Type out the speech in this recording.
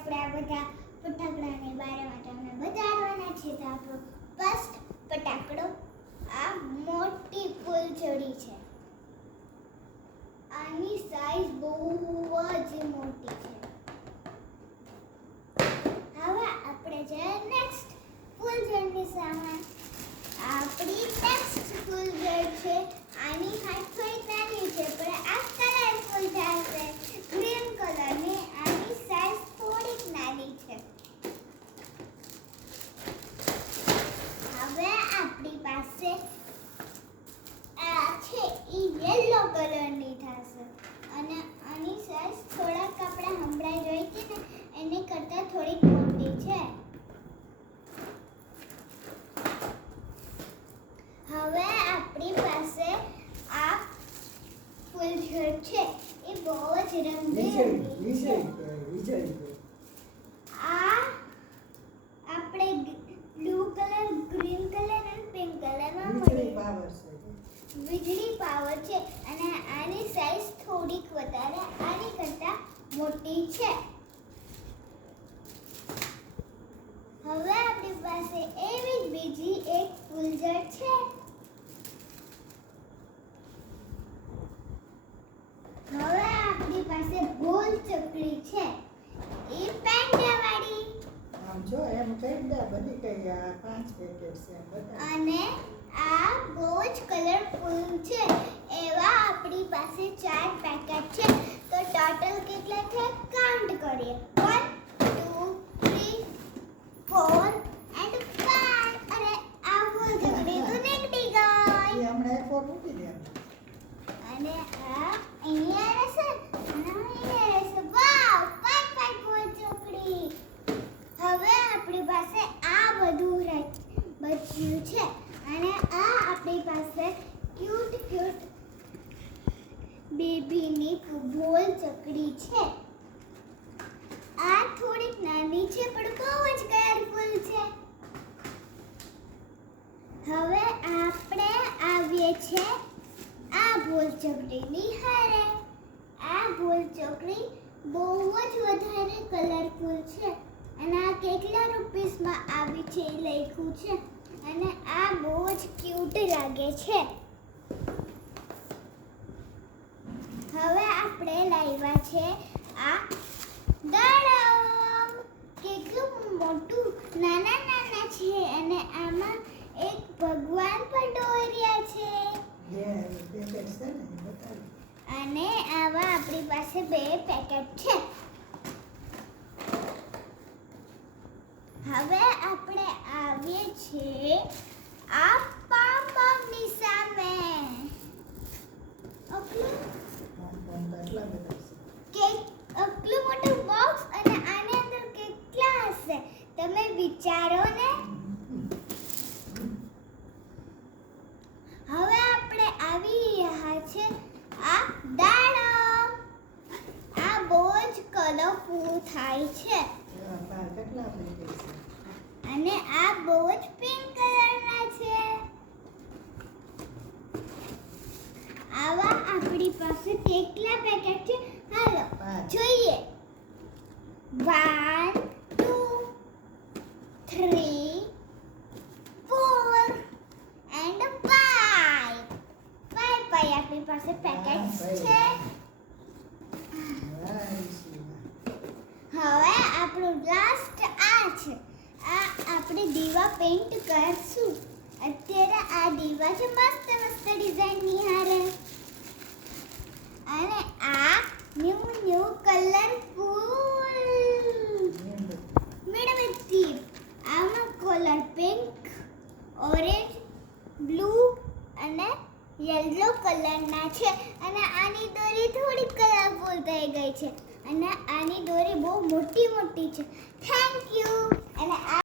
આપણે આ બધા ફટાકડાને બારવા તમને બતાડવાના છે. તો આપણો ફર્સ્ટ ફટાકડો આ મોટી ફૂલઝડી છે. આની સાઈઝ બહુ જ મોટી છે. હવે આપણે જે નેક્સ્ટ ફૂલઝડની સામે આપણી નેક્સ્ટ ફૂલઝડ છે. આની હાઈટ થોડી નાની છે પણ આ કલરફુલ થશે ગ્રીન કલરની. આની સાઈઝ થોડીક નાની છે. હવે આપણી પાસે આ છે એ યેલો કલરની થશે અને આની સાઈઝ થોડાક આપણે હમણાં જોઈ હતી ને એની કરતાં થોડીક મોટી છે. હવે આપણી પાસે આ ફૂલઝડ છે એ બહુ જ રંગબેરંગી છે. આ આપણે બ્લુ કલર, ગ્રીન કલર અને પિંક કલરમાં વીજળી પાવર છે અને આની સાઈઝ થોડીક વધારે આની કરતાં મોટી છે. હવે આપણી પાસે એવી જ બીજી એક ફૂલઝડ છે. હવે આપણી પાસે ગોલ ચકડી છે એ પેંડાવાળી. આમ જો એમ કહી દે બધી કઈ આ 5 પેકેટ છે બધા. અને આ બહુ જ કલરફુલ છે. એવા આપણી પાસે 4 પેકેટ છે. તો ટોટલ કેટલા છે કાઉન્ટ કરીએ. 1 2 3 4 and 5. અરે આ ફૂલ ચકડી તો નીકળી ગઈ. એ હમણાં એક વાર મૂકી દે. અને આ અહીંયા રહેશે અને અહીંયા રહેશે. વાવ 5 ફૂલ ચકડી. હવે આપણી પાસે આ બધું બચ્યું છે અને આ આપણી પાસે ક્યુટ બેબીની ગોલ ચકડી છે. આ થોડીક નાની છે પણ બહુ જ કલરફુલ છે. હવે આપણે આવીએ છે આ ગોલ ચકડીની હારે. આ ગોલ ચકડી બહુ જ વધારે કલરફુલ છે અને આ કેટલા રૂપીસમાં આવી છે એ લખ્યું છે અને આ બહુ જ ક્યુટ લાગે છે. હવે આપણે લાવ્યા છે આ દાડમ. કેટલું મોટું નાના છે અને આમાં એક ભગવાન પણ દોર્યા છે. બે પેકેટ છે ને એ બતાવી. અને આવા આપણી પાસે 2 પેકેટ છે. હવે આપણે આવીએ છીએ આ પામની સામે. એટલા બધા છે. આટલું મોટું બોક્સ અને આની અંદર કેટલા હશે તમે વિચારો ને. હવે આપણે આવી રહ્યા છે આ દાડમ. આ બહુ જ કલરફુલ થાય છે કેટલા પેકેટ છે. અને આ બહુ જ પિંક કલરના છે. આવા આપણી પાસે કેટલા પેકેટ છે હાલો જોઈએ. 1 2 3 4 and 5 આપણી પાસે પેકેટ્સ છે. હવે આપણું લાસ્ટ આ છે. આ આપણે દીવા પેઇન્ટ કરશું. અત્યારે આ દીવા છે મસ્ત ડિઝાઇનની હારે અને આ ન્યૂ કલરફુલ મીણબત્તી. આનો કલર પિંક, ઓરેન્જ, બ્લુ અને યેલો કલરના છે અને આની દોરી થોડી કલરફુલ થઈ ગઈ છે અને આની દોરી બહુ મોટી છે. Thank you. અને આ